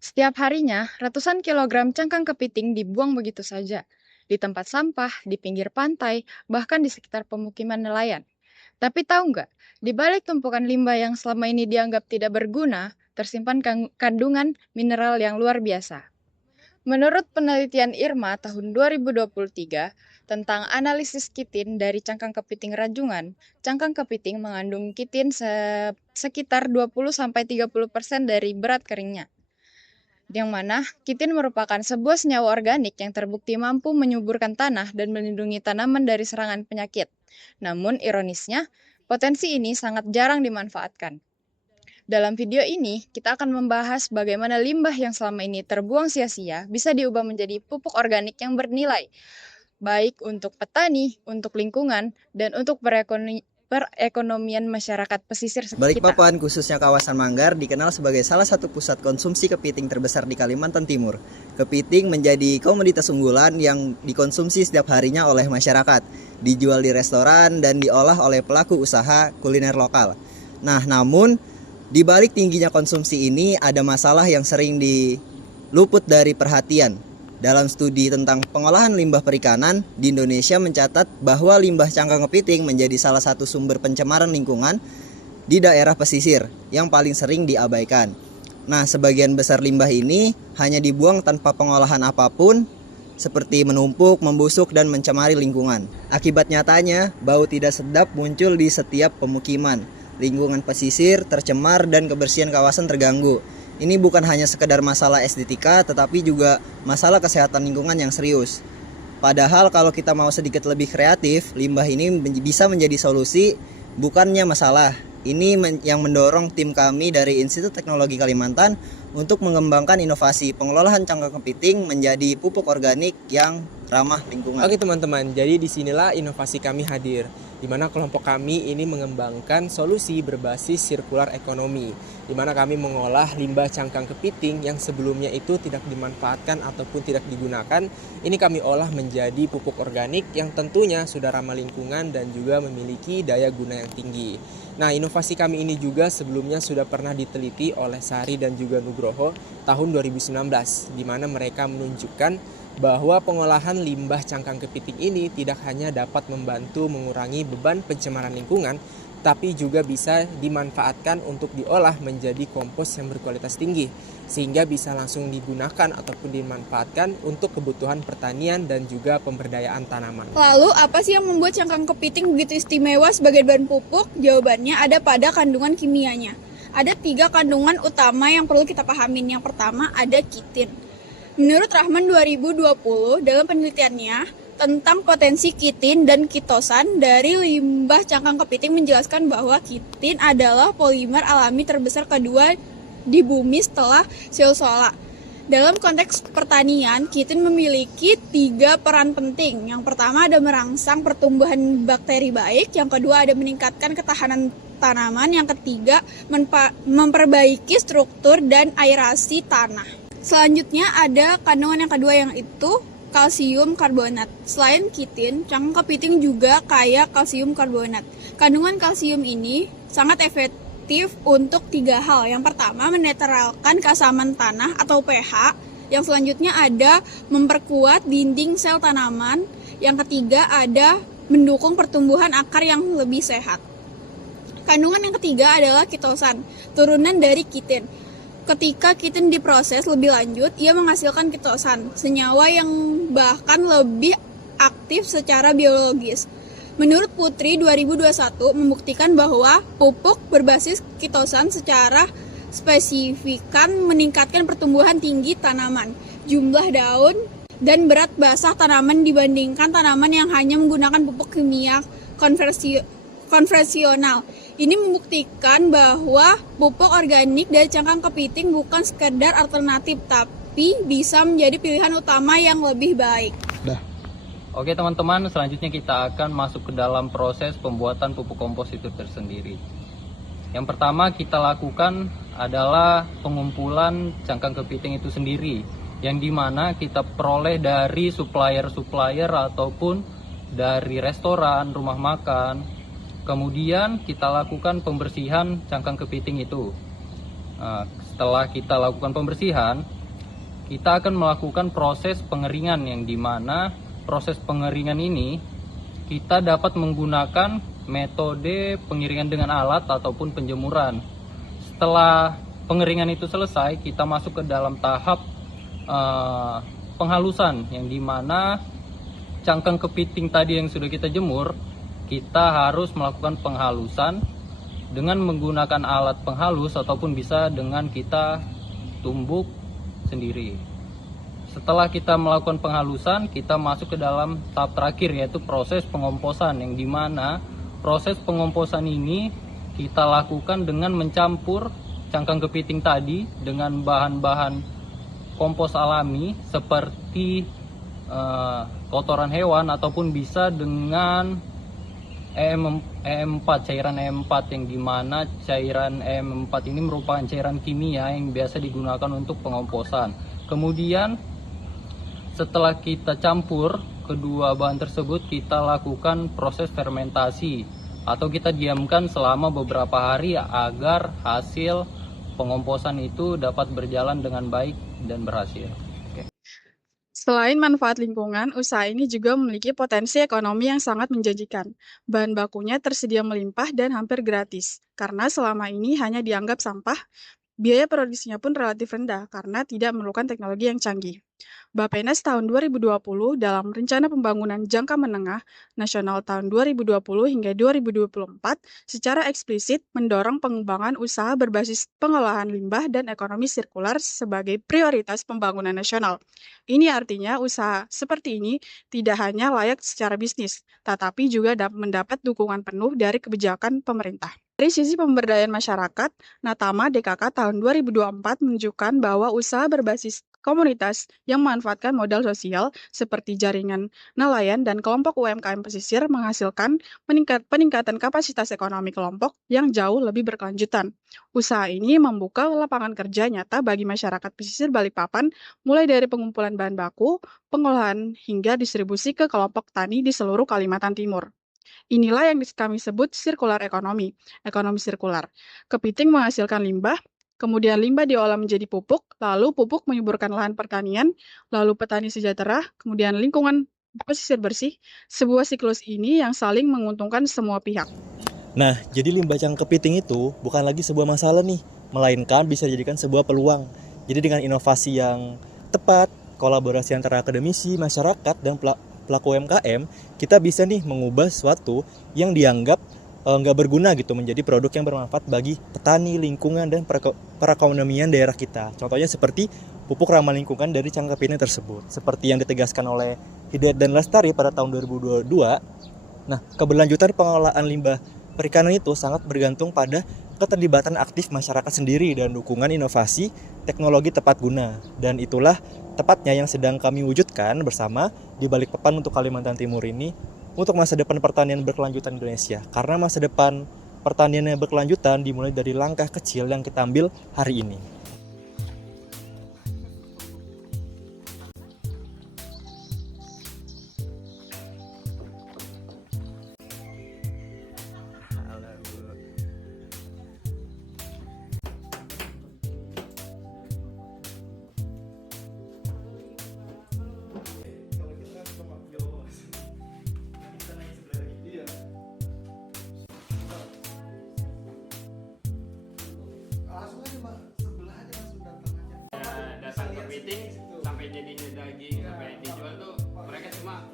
Setiap harinya, ratusan kilogram cangkang kepiting dibuang begitu saja. Di tempat sampah, di pinggir pantai, bahkan di sekitar pemukiman nelayan. Tapi tahu nggak, di balik tumpukan limbah yang selama ini dianggap tidak berguna, tersimpan kandungan mineral yang luar biasa. Menurut penelitian IRMA tahun 2023 tentang analisis kitin dari cangkang kepiting rajungan, cangkang kepiting mengandung kitin sekitar 20-30% dari berat keringnya. Yang mana kitin merupakan sebuah senyawa organik yang terbukti mampu menyuburkan tanah dan melindungi tanaman dari serangan penyakit. Namun ironisnya, potensi ini sangat jarang dimanfaatkan. Dalam video ini, kita akan membahas bagaimana limbah yang selama ini terbuang sia-sia bisa diubah menjadi pupuk organik yang bernilai, baik untuk petani, untuk lingkungan, dan untuk perekonomian masyarakat pesisir sekitar kita. Balikpapan, khususnya kawasan Manggar, dikenal sebagai salah satu pusat konsumsi kepiting terbesar di Kalimantan Timur. Kepiting menjadi komoditas unggulan yang dikonsumsi setiap harinya oleh masyarakat, dijual di restoran dan diolah oleh pelaku usaha kuliner lokal. Nah, namun di balik tingginya konsumsi ini ada masalah yang sering diluput dari perhatian. Dalam studi tentang pengolahan limbah perikanan di Indonesia mencatat bahwa limbah cangkang kepiting menjadi salah satu sumber pencemaran lingkungan di daerah pesisir yang paling sering diabaikan. Nah, sebagian besar limbah ini hanya dibuang tanpa pengolahan apapun, seperti menumpuk, membusuk, dan mencemari lingkungan. Akibat nyatanya, bau tidak sedap muncul di setiap pemukiman. Lingkungan pesisir tercemar dan kebersihan kawasan terganggu. Ini bukan hanya sekedar masalah estetika, tetapi juga masalah kesehatan lingkungan yang serius. Padahal kalau kita mau sedikit lebih kreatif, limbah ini bisa menjadi solusi, bukannya masalah. Ini yang mendorong tim kami dari Institut Teknologi Kalimantan untuk mengembangkan inovasi pengelolaan cangkang kepiting menjadi pupuk organik yang ramah lingkungan. Oke teman-teman, jadi disinilah inovasi kami hadir, di mana kelompok kami ini mengembangkan solusi berbasis sirkular ekonomi, di mana kami mengolah limbah cangkang kepiting yang sebelumnya itu tidak dimanfaatkan ataupun tidak digunakan. Ini kami olah menjadi pupuk organik yang tentunya sudah ramah lingkungan dan juga memiliki daya guna yang tinggi. Nah, inovasi kami ini juga sebelumnya sudah pernah diteliti oleh Sari dan juga Nugroho tahun 2019, di mana mereka menunjukkan bahwa pengolahan limbah cangkang kepiting ini tidak hanya dapat membantu mengurangi beban pencemaran lingkungan, tapi juga bisa dimanfaatkan untuk diolah menjadi kompos yang berkualitas tinggi, sehingga bisa langsung digunakan ataupun dimanfaatkan untuk kebutuhan pertanian dan juga pemberdayaan tanaman. Lalu, apa sih yang membuat cangkang kepiting begitu istimewa sebagai bahan pupuk? Jawabannya ada pada kandungan kimianya. Ada 3 kandungan utama yang perlu kita pahamin. Yang pertama ada kitin. Menurut Rahman 2020, dalam penelitiannya tentang potensi kitin dan kitosan dari limbah cangkang kepiting menjelaskan bahwa kitin adalah polimer alami terbesar kedua di bumi setelah sel sola. Dalam konteks pertanian, kitin memiliki 3 peran penting. Yang pertama ada merangsang pertumbuhan bakteri baik, yang kedua ada meningkatkan ketahanan tanaman, yang ketiga memperbaiki struktur dan aerasi tanah. Selanjutnya ada kandungan yang kedua yang itu kalsium karbonat. Selain kitin, cangkang kepiting juga kaya kalsium karbonat. Kandungan kalsium ini sangat efektif untuk 3 hal. Yang pertama, menetralkan keasaman tanah atau pH. Yang selanjutnya ada memperkuat dinding sel tanaman. Yang ketiga ada mendukung pertumbuhan akar yang lebih sehat. Kandungan yang ketiga adalah kitosan, turunan dari kitin. Ketika kitin diproses lebih lanjut, ia menghasilkan kitosan, senyawa yang bahkan lebih aktif secara biologis. Menurut Putri 2021 membuktikan bahwa pupuk berbasis kitosan secara spesifikan meningkatkan pertumbuhan tinggi tanaman, jumlah daun, dan berat basah tanaman dibandingkan tanaman yang hanya menggunakan pupuk kimia konvensional. Ini membuktikan bahwa pupuk organik dari cangkang kepiting bukan sekedar alternatif, tapi bisa menjadi pilihan utama yang lebih baik. Oke teman-teman, selanjutnya kita akan masuk ke dalam proses pembuatan pupuk kompos itu tersendiri. Yang pertama kita lakukan adalah pengumpulan cangkang kepiting itu sendiri, yang dimana kita peroleh dari supplier ataupun dari restoran, rumah makan. Kemudian kita lakukan pembersihan cangkang kepiting itu. setelah kita lakukan pembersihan, kita akan melakukan proses pengeringan, yang dimana proses pengeringan ini kita dapat menggunakan metode pengeringan dengan alat ataupun penjemuran. Setelah pengeringan itu selesai, kita masuk ke dalam tahap penghalusan, yang dimana cangkang kepiting tadi yang sudah kita jemur, kita harus melakukan penghalusan dengan menggunakan alat penghalus ataupun bisa dengan kita tumbuk sendiri. Setelah kita melakukan penghalusan, kita masuk ke dalam tahap terakhir, yaitu proses pengomposan, yang dimana proses pengomposan ini kita lakukan dengan mencampur cangkang kepiting tadi dengan bahan-bahan kompos alami seperti kotoran hewan ataupun bisa dengan EM4, cairan EM4, yang dimana cairan EM4 ini merupakan cairan kimia yang biasa digunakan untuk pengomposan. Kemudian setelah kita campur kedua bahan tersebut, kita lakukan proses fermentasi atau kita diamkan selama beberapa hari agar hasil pengomposan itu dapat berjalan dengan baik dan berhasil. Selain manfaat lingkungan, usaha ini juga memiliki potensi ekonomi yang sangat menjanjikan. Bahan bakunya tersedia melimpah dan hampir gratis, karena selama ini hanya dianggap sampah. Biaya produksinya pun relatif rendah karena tidak memerlukan teknologi yang canggih. Bappenas tahun 2020 dalam Rencana Pembangunan Jangka Menengah Nasional tahun 2020 hingga 2024 secara eksplisit mendorong pengembangan usaha berbasis pengolahan limbah dan ekonomi sirkular sebagai prioritas pembangunan nasional. Ini artinya usaha seperti ini tidak hanya layak secara bisnis, tetapi juga dapat mendapat dukungan penuh dari kebijakan pemerintah. Dari sisi pemberdayaan masyarakat, Natama DKK tahun 2024 menunjukkan bahwa usaha berbasis komunitas yang memanfaatkan modal sosial seperti jaringan nelayan dan kelompok UMKM pesisir menghasilkan peningkatan kapasitas ekonomi kelompok yang jauh lebih berkelanjutan. Usaha ini membuka lapangan kerja nyata bagi masyarakat pesisir Balikpapan, mulai dari pengumpulan bahan baku, pengolahan, hingga distribusi ke kelompok tani di seluruh Kalimantan Timur. Inilah yang kami sebut sirkular ekonomi sirkular. Kepiting menghasilkan limbah, kemudian limbah diolah menjadi pupuk, lalu pupuk menyuburkan lahan pertanian, lalu petani sejahtera, kemudian lingkungan pesisir bersih. Sebuah siklus ini yang saling menguntungkan semua pihak. Nah, jadi limbah cangkang kepiting itu bukan lagi sebuah masalah nih, melainkan bisa dijadikan sebuah peluang. Jadi dengan inovasi yang tepat, kolaborasi antara akademisi, masyarakat, dan pelaku UMKM, kita bisa nih mengubah sesuatu yang dianggap nggak berguna gitu menjadi produk yang bermanfaat bagi petani, lingkungan, dan perekonomian daerah kita. Contohnya seperti pupuk ramah lingkungan dari cangkang kepiting tersebut. Seperti yang ditegaskan oleh Hidayat dan Lestari pada tahun 2022, nah keberlanjutan pengelolaan limbah perikanan itu sangat bergantung pada keterlibatan aktif masyarakat sendiri dan dukungan inovasi teknologi tepat guna. Dan itulah tepatnya yang sedang kami wujudkan bersama di Balikpapan untuk Kalimantan Timur ini untuk masa depan pertanian berkelanjutan Indonesia. Karena masa depan pertanian yang berkelanjutan dimulai dari langkah kecil yang kita ambil hari ini. Datang kepiting sampai jadinya daging sampai dijual tuh mereka cuma